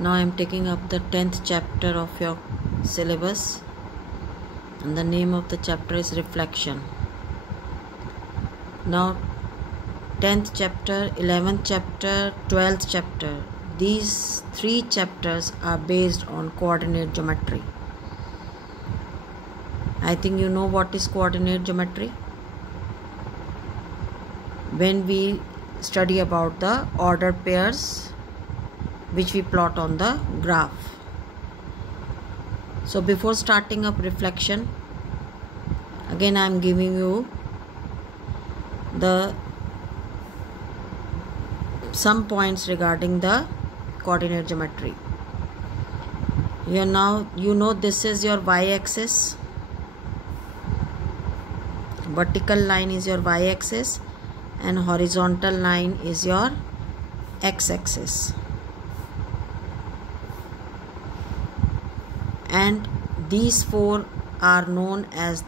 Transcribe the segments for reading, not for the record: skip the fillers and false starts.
Now I am taking up the 10th chapter of your syllabus, and the name of the chapter is Reflection. Now 10th chapter, 11th chapter, 12th chapter, these three chapters are based on coordinate geometry. I think you know what is coordinate geometry. When we study about the order pairs which we plot on the graph. So before starting up reflection, again I am giving you some points regarding the coordinate geometry. You know this is your y-axis. Vertical line is your y-axis and horizontal line is your x-axis. And these four are known as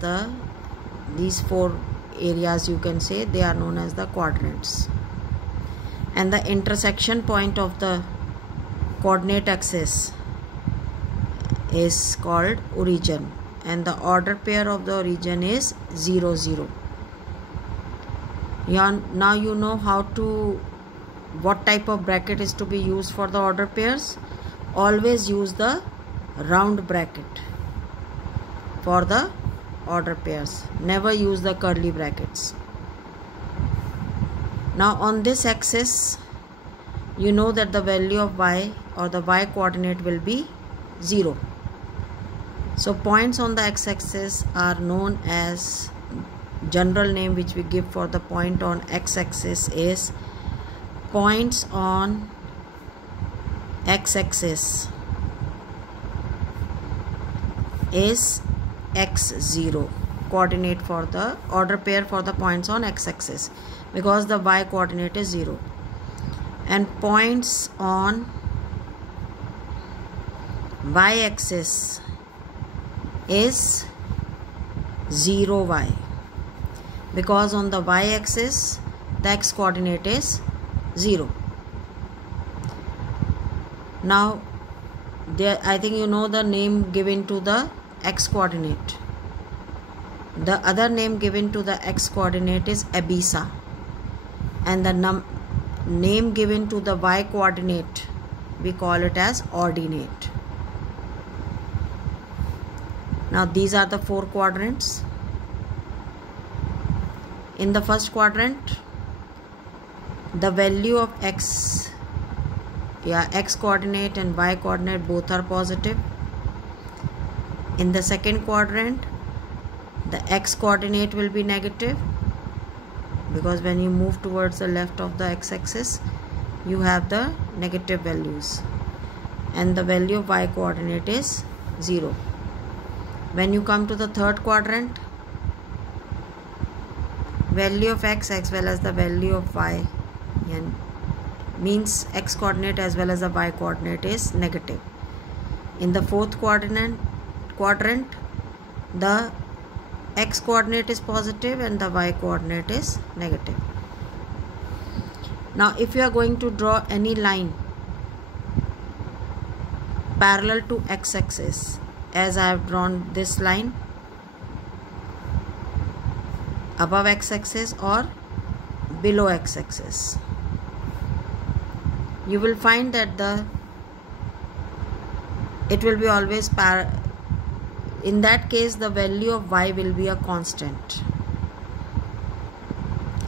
these four areas, you can say, they are known as the quadrants. And the intersection point of the coordinate axis is called origin, and the order pair of the origin is 0, 0. Now you know what type of bracket is to be used for the order pairs. Always use the round bracket for the order pairs. Never use the curly brackets. Now on this axis, you know that the value of y or the y coordinate will be 0. So points on the x-axis are known as, general name which we give for the point on x-axis is points on x-axis is x0, coordinate for the order pair for the points on x-axis, because the y coordinate is 0. And points on y-axis is 0y, because on the y-axis the x coordinate is 0. Now I think you know the name given to the x coordinate. The other name given to the x coordinate is abscissa, and the name given to the y coordinate, we call it as ordinate. Now these are the four quadrants. In the first quadrant, the value of x coordinate and y coordinate both are positive. In the second quadrant, the x coordinate will be negative, because when you move towards the left of the x-axis, you have the negative values, and the value of y coordinate is 0. When you come to the third quadrant, value of x as well as the value of y, and means x coordinate as well as the y coordinate is negative. In the fourth quadrant, the x coordinate is positive and the y coordinate is negative. Now if you are going to draw any line parallel to x-axis, as I have drawn this line above x-axis or below x-axis, you will find that it will be always in that case the value of y will be a constant.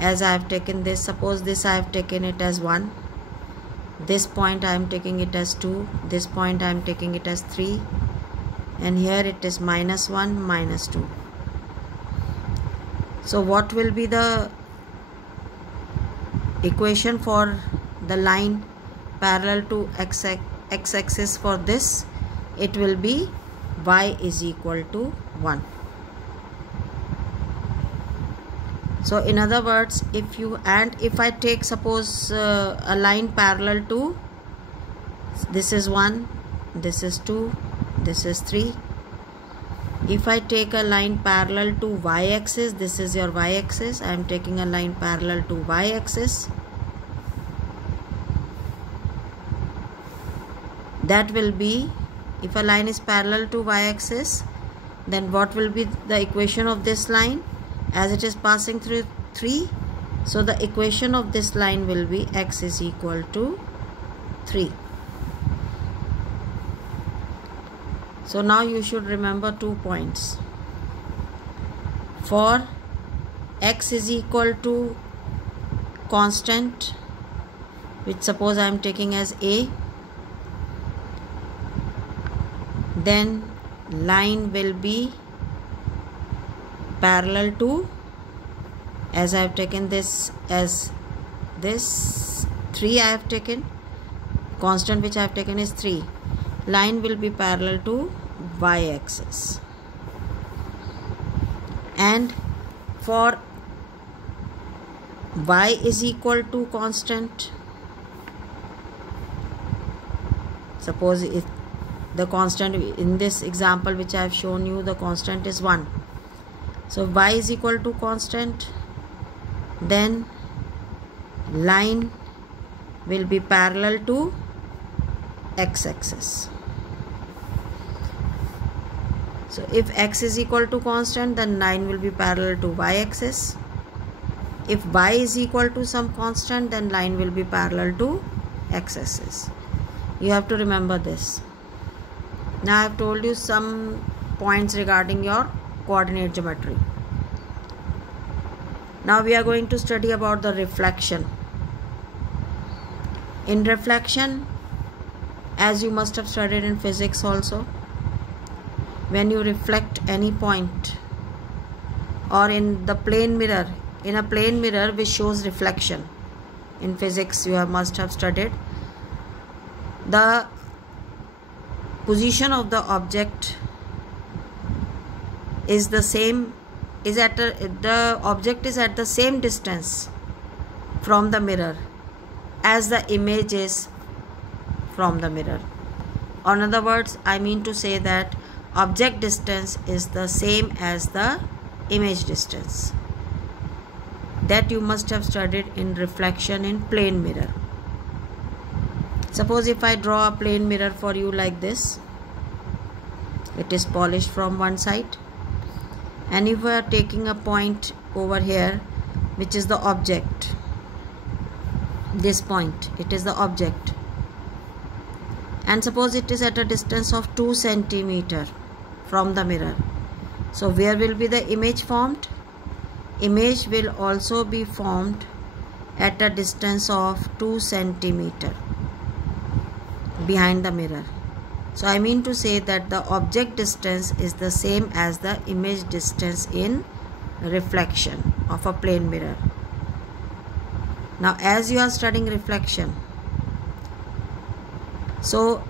As I have taken this, suppose this I have taken it as 1, this point I am taking it as 2, this point I am taking it as 3, and here it is -1, -2. So what will be the equation for the line parallel to x-axis for this? It will be y is equal to 1. So in other words, if I take suppose a line parallel to, this is 1, this is 2, this is 3. If I take a line parallel to y-axis, this is your y-axis, I am taking a line parallel to y-axis. that will be, if a line is parallel to y-axis, then what will be the equation of this line as it is passing through 3? So the equation of this line will be x is equal to 3. So now you should remember 2 points. For x is equal to constant, which suppose I am taking as a, then line will be parallel to, as I have taken this as this 3, I have taken constant which I have taken is 3. Line will be parallel to y-axis. And for y is equal to constant, suppose if the constant in this example which I have shown you, the constant is 1. So y is equal to constant, then line will be parallel to x-axis. So if x is equal to constant, then line will be parallel to y-axis. If y is equal to some constant, then line will be parallel to x-axis. You have to remember this. Now I have told you some points regarding your coordinate geometry. Now we are going to study about the reflection. In reflection, as you must have studied in physics also, when you reflect any point, or in the plane mirror, in a plane mirror which shows reflection, in physics you must have studied, the position of the object is the same, the object is at the same distance from the mirror as the image is from the mirror. Or in other words, I mean to say that object distance is the same as the image distance. That you must have studied in reflection in plane mirror. Suppose if I draw a plane mirror for you like this, it is polished from one side, and if we are taking a point over here which is the object, this point, it is the object, and suppose it is at a distance of 2 centimeter from the mirror. So where will be the image formed? Image will also be formed at a distance of 2 centimeter behind the mirror. So I mean to say that the object distance is the same as the image distance in reflection of a plane mirror. Now as you are studying reflection, so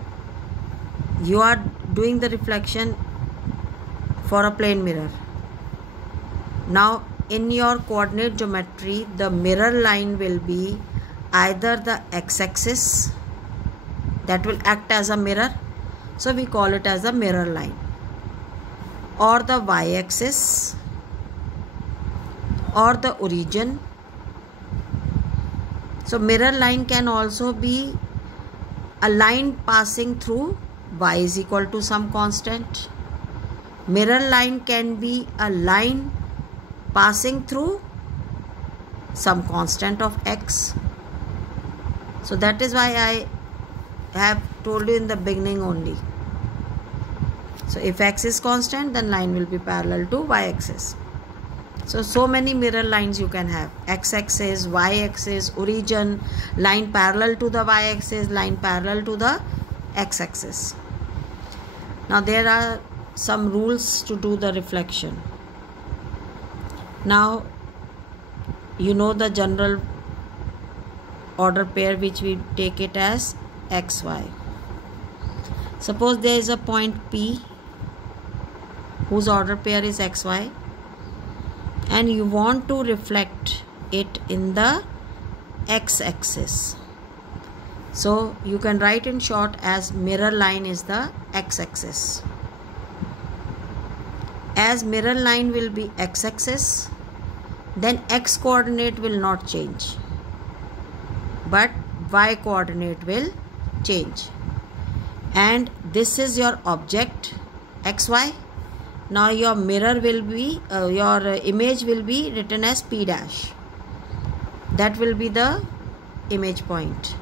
you are doing the reflection for a plane mirror. Now in your coordinate geometry, the mirror line will be either the x-axis, that will act as a mirror, so we call it as a mirror line, or the y-axis, or the origin. So mirror line can also be a line passing through y is equal to some constant. Mirror line can be a line passing through some constant of x. So that is why I have told you in the beginning only. So if x is constant, then line will be parallel to y-axis. So many mirror lines you can have: x-axis, y-axis, origin, line parallel to the y-axis, line parallel to the x-axis. Now there are some rules to do the reflection. Now you know the general order pair which we take it as xy. Suppose there is a point P whose order pair is xy, and you want to reflect it in the x-axis. So you can write in short as mirror line is the x-axis. As mirror line will be x-axis, then x coordinate will not change, but y coordinate will change. and this is your object xy. Now your mirror will be your image will be written as p dash. That will be the image point.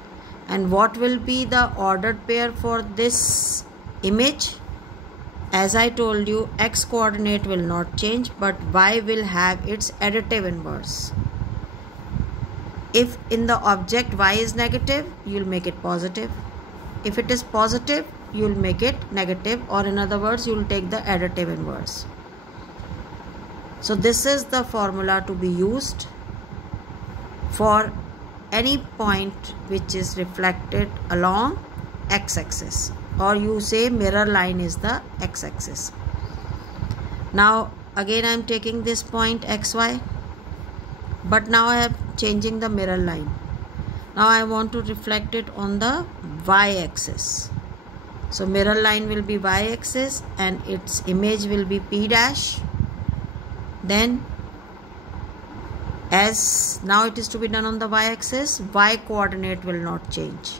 And what will be the ordered pair for this image? As I told you, x coordinate will not change, but y will have its additive inverse. If in the object y is negative, you will make it positive. If it is positive, you will make it negative, or in other words, you will take the additive inverse. So this is the formula to be used for any point which is reflected along x-axis, or you say mirror line is the x-axis. Now again I am taking this point xy, but now I am changing the mirror line. Now I want to reflect it on the y-axis. So mirror line will be y-axis and its image will be p dash. Then as now it is to be done on the y-axis, y coordinate will not change,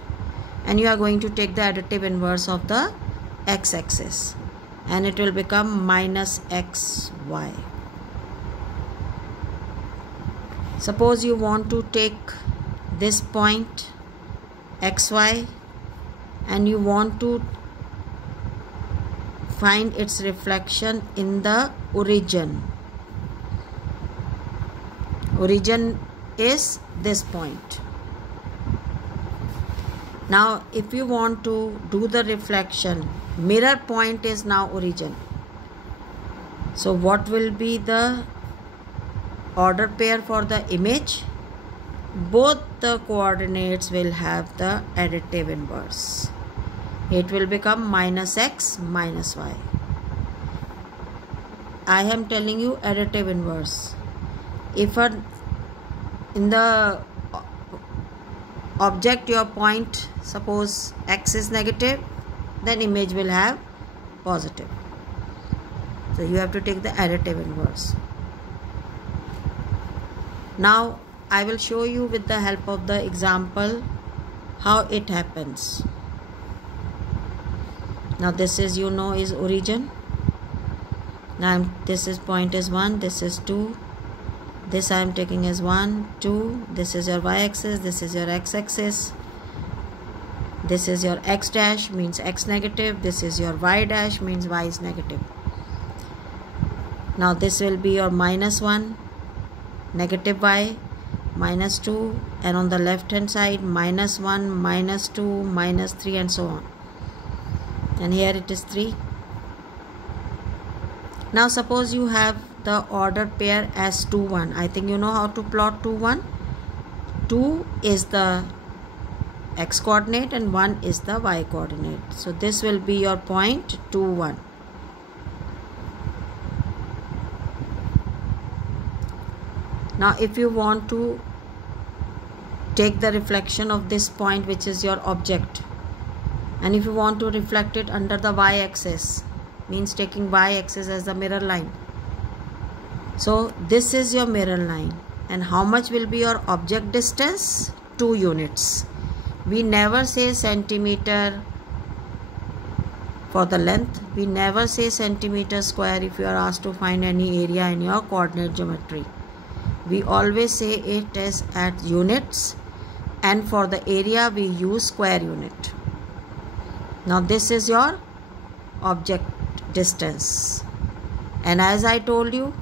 and you are going to take the additive inverse of the x-axis, and it will become minus xy. Suppose you want to take this point xy and you want to find its reflection in the origin. Origin is this point. Now if you want to do the reflection, mirror point is now origin. So what will be the order pair for the image? Both the coordinates will have the additive inverse. It will become minus x minus y. I am telling you additive inverse. If in the object your point, suppose x is negative, then image will have positive. So you have to take the additive inverse. Now I will show you with the help of the example how it happens. Now this is, you know, is origin. Now this is point is 1, this is 2. This I am taking as 1, 2. This is your y-axis, this is your x-axis. This is your x dash, means x negative. This is your y dash, means y is negative. Now this will be your minus 1, negative y, minus 2, and on the left hand side minus 1, minus 2, minus 3, and so on. And here it is 3. Now suppose you have the ordered pair as 2, 1. I think you know how to plot 2, 1. 2 is the x coordinate and 1 is the y coordinate. So this will be your point 2, 1. Now if you want to take the reflection of this point, which is your object, and if you want to reflect it under the y-axis, means taking y-axis as the mirror line. So this is your mirror line, and how much will be your object distance? 2 units. We never say centimeter for the length. We never say centimeter square if you are asked to find any area in your coordinate geometry. We always say it is at units, and for the area we use square unit. Now this is your object distance, and as I told you,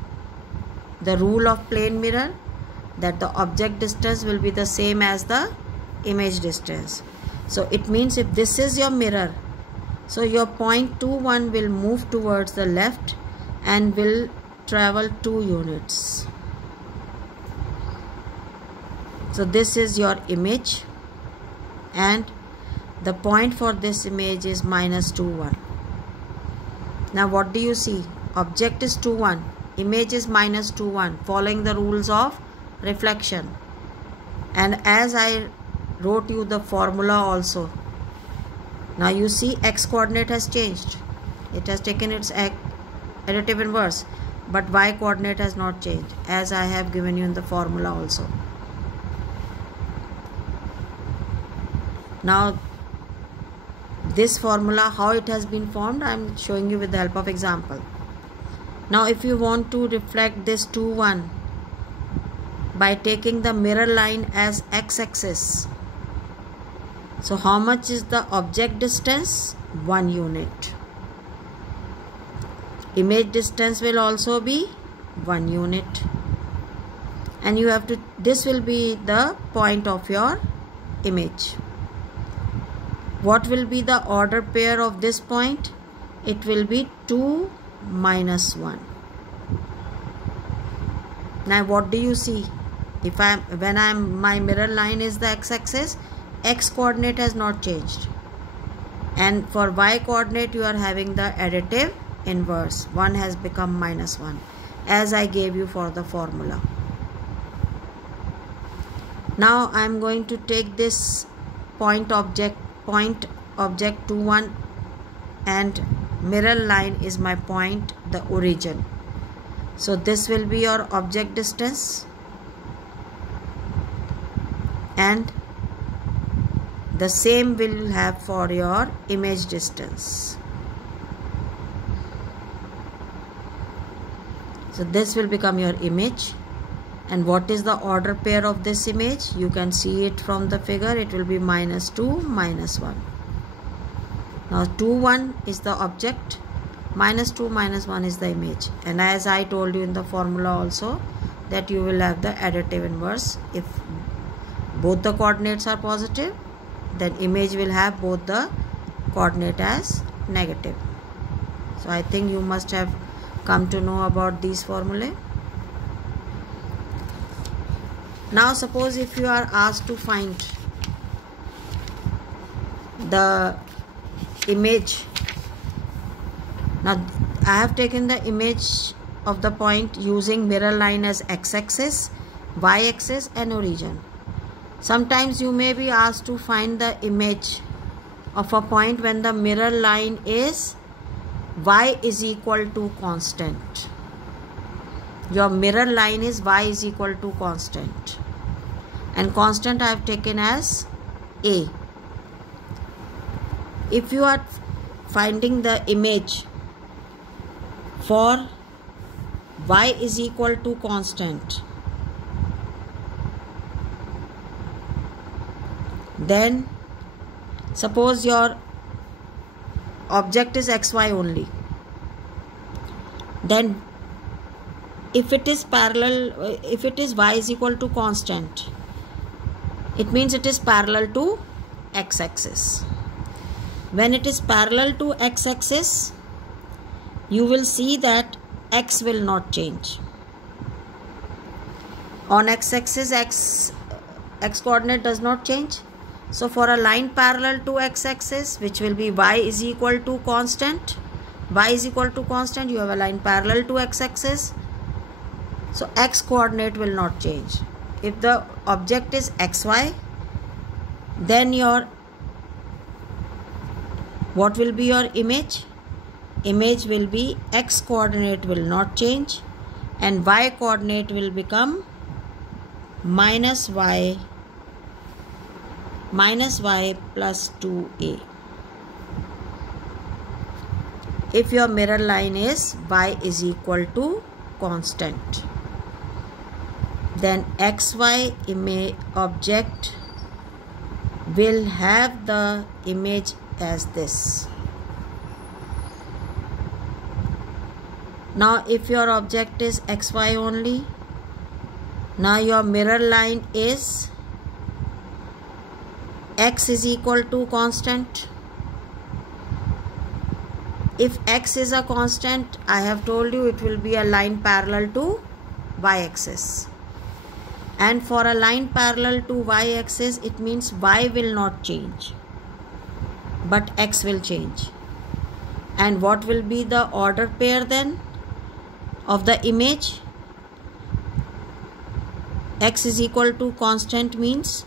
the rule of plane mirror, that the object distance will be the same as the image distance. So it means if this is your mirror, so your point 2, 1 will move towards the left and will travel 2 units. So this is your image, and the point for this image is minus 2, 1. Now what do you see? Object is 2, 1. Image is minus 2, 1, following the rules of reflection. And as I wrote you the formula also, now you see x coordinate has changed. It has taken its additive inverse, but y coordinate has not changed, as I have given you in the formula also. this formula, how it has been formed, I am showing you with the help of example. Now if you want to reflect this 2, 1 by taking the mirror line as x-axis, so how much is the object distance? 1 unit. Image distance will also be 1 unit. And you have to, this will be the point of your image. What will be the order pair of this point? It will be 2 minus 1. Now what do you see? If my mirror line is the x-axis, x coordinate has not changed. And for y coordinate you are having the additive inverse. 1 has become minus 1, as I gave you for the formula. Now I am going to take this point object 2, 1, and mirror line is my point, the origin. So this will be your object distance, and the same will have for your image distance. So this will become your image. And what is the order pair of this image? You can see it from the figure. It will be minus 2, minus 1. Now 2, 1 is the object. Minus 2, minus 1 is the image. And as I told you in the formula also, that you will have the additive inverse. If both the coordinates are positive, then image will have both the coordinate as negative. So I think you must have come to know about these formulae. Now suppose if you are asked to find the image. Now I have taken the image of the point using mirror line as x-axis, y-axis and origin. Sometimes you may be asked to find the image of a point when the mirror line is y is equal to constant. Your mirror line is y is equal to constant, and constant I have taken as a. If you are finding the image for y is equal to constant, then suppose your object is xy only, then if it is parallel, if it is y is equal to constant, it means it is parallel to x-axis. When it is parallel to x-axis, you will see that x will not change. On x-axis, x coordinate does not change. So for a line parallel to x-axis, which will be y is equal to constant, you have a line parallel to x-axis. So x coordinate will not change. If the object is xy, then what will be your image? Image will be x coordinate will not change, and y coordinate will become minus y plus 2a. If your mirror line is y is equal to constant, then xy image object will have the image as this. Now if your object is xy only, now your mirror line is x is equal to constant. If x is a constant, I have told you it will be a line parallel to y-axis. And for a line parallel to y-axis, it means y will not change, but x will change. And what will be the order pair then of the image? X is equal to constant means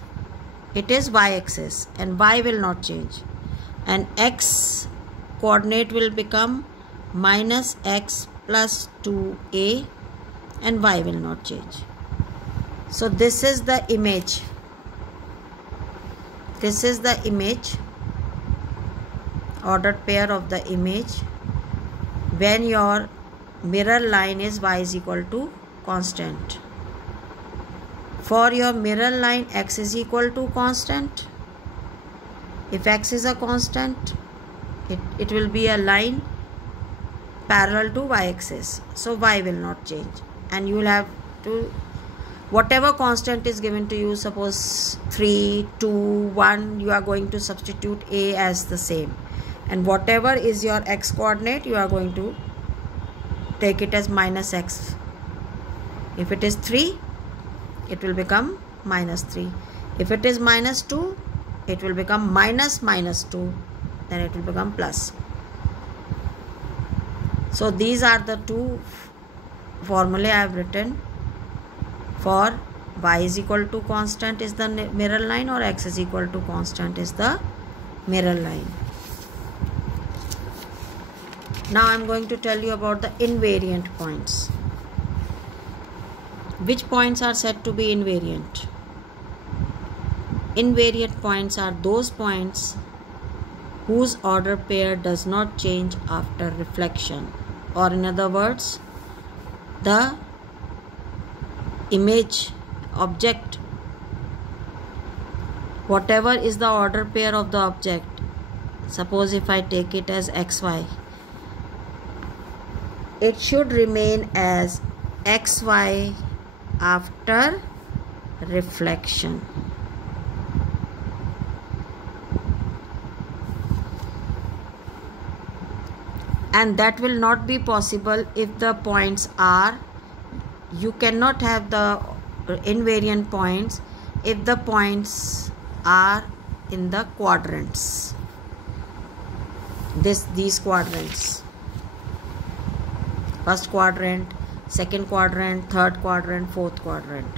it is y-axis, and y will not change. And x coordinate will become minus x plus 2a, and y will not change. So this is the image. This is the image ordered pair of the image when your mirror line is y is equal to constant. For your mirror line, x is equal to constant. If x is a constant, it will be a line parallel to y-axis. So y will not change. And you will have to, whatever constant is given to you, suppose 3, 2, 1, you are going to substitute a as the same. And whatever is your x coordinate, you are going to take it as minus x. If it is 3, it will become minus 3. If it is minus 2, it will become minus minus 2. Then it will become plus. So these are the two formulae I have written for y is equal to constant is the mirror line, or x is equal to constant is the mirror line. Now I am going to tell you about the invariant points. Which points are said to be invariant? Invariant points are those points whose order pair does not change after reflection, or in other words, the image object, whatever is the order pair of the object, suppose if I take it as xy, it should remain as xy after reflection. And that will not be possible if the points are, you cannot have the invariant points if the points are in the quadrants, these quadrants, first quadrant, second quadrant, third quadrant, fourth quadrant.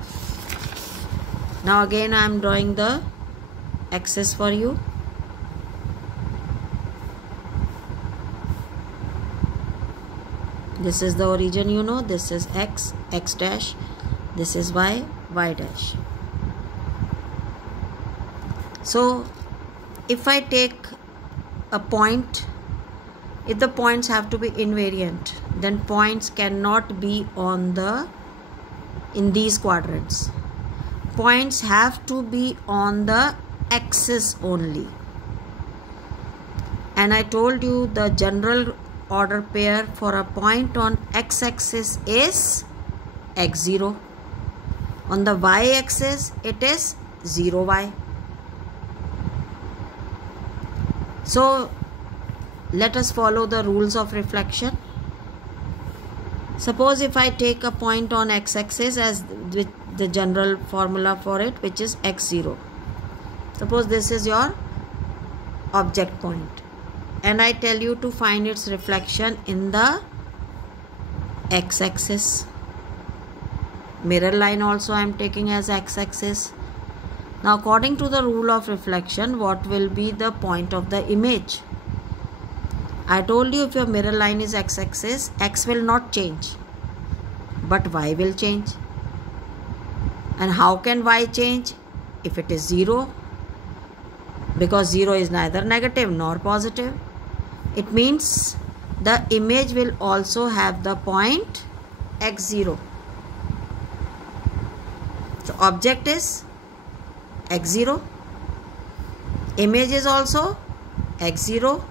Now again I am drawing the axis for you. This is the origin, you know, this is x, x dash, this is y, y dash. So if I take a point, if the points have to be invariant, then points cannot be in these quadrants. Points have to be on the axis only. And I told you the general order pair for a point on x-axis is x0. On the y-axis it is 0y. So let us follow the rules of reflection. Suppose if I take a point on x-axis as with the general formula for it, which is x0. Suppose this is your object point, and I tell you to find its reflection in the x-axis. Mirror line also I am taking as x-axis. Now according to the rule of reflection, what will be the point of the image? I told you if your mirror line is x-axis, x will not change, but y will change. And how can y change? If it is 0, because 0 is neither negative nor positive. It means the image will also have the point x0. So object is x0, image is also x0,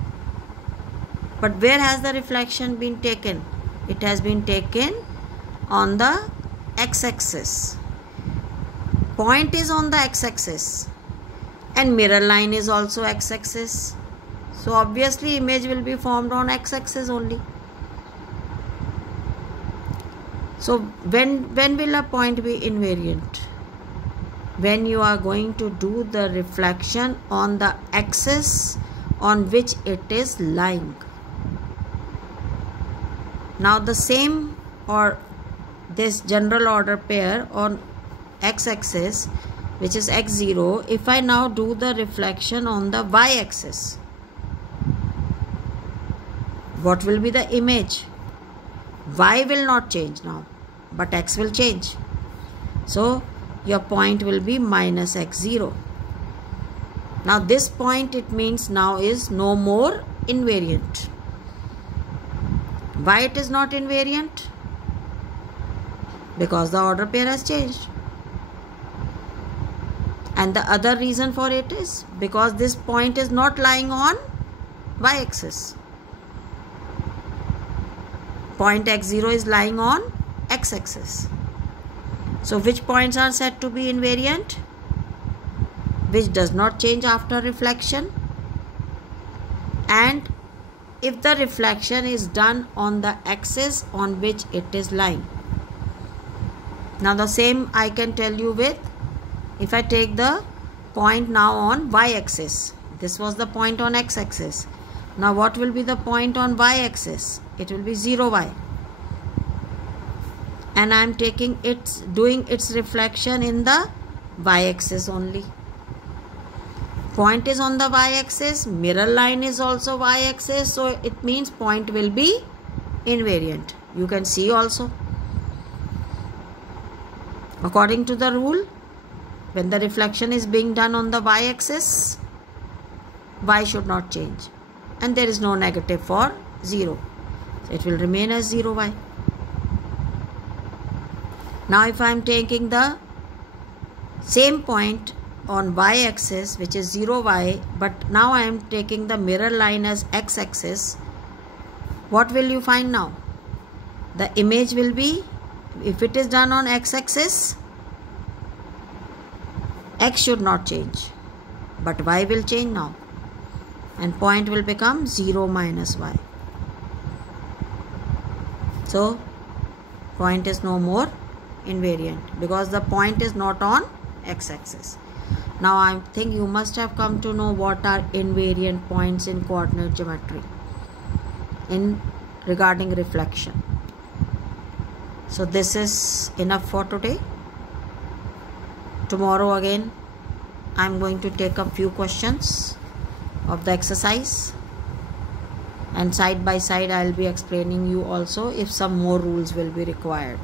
but where has the reflection been taken? It has been taken on the x-axis. Point is on the x-axis and mirror line is also x-axis. So obviously image will be formed on x-axis only. So when will a point be invariant? When you are going to do the reflection on the axis on which it is lying. Now the same, or this general order pair on x-axis, which is x0, if I now do the reflection on the y-axis, what will be the image? Y will not change now, but x will change. So your point will be minus x0. Now this point, it means now is no more invariant. Why it is not invariant? Because the order pair has changed. And the other reason for it is because this point is not lying on y-axis. Point x0 is lying on x-axis. So which points are said to be invariant? Which does not change after reflection, and if the reflection is done on the axis on which it is lying. Now the same I can tell you with, if I take the point now on y-axis. This was the point on x-axis. Now what will be the point on y-axis? It will be 0y. And I am taking doing its reflection in the y-axis only. Point is on the y-axis, mirror line is also y-axis, so it means point will be invariant. You can see also. According to the rule, when the reflection is being done on the y-axis, y should not change. And there is no negative for 0. So it will remain as 0y. Now if I am taking the same point on y-axis, which is 0y, but now I am taking the mirror line as x-axis, what will you find now? The image will be, if it is done on x-axis, x should not change, but y will change now, and point will become 0 minus y. So point is no more invariant because the point is not on x-axis. Now I think you must have come to know what are invariant points in coordinate geometry regarding reflection. So this is enough for today. Tomorrow again I am going to take a few questions of the exercise, and side by side I will be explaining you also if some more rules will be required.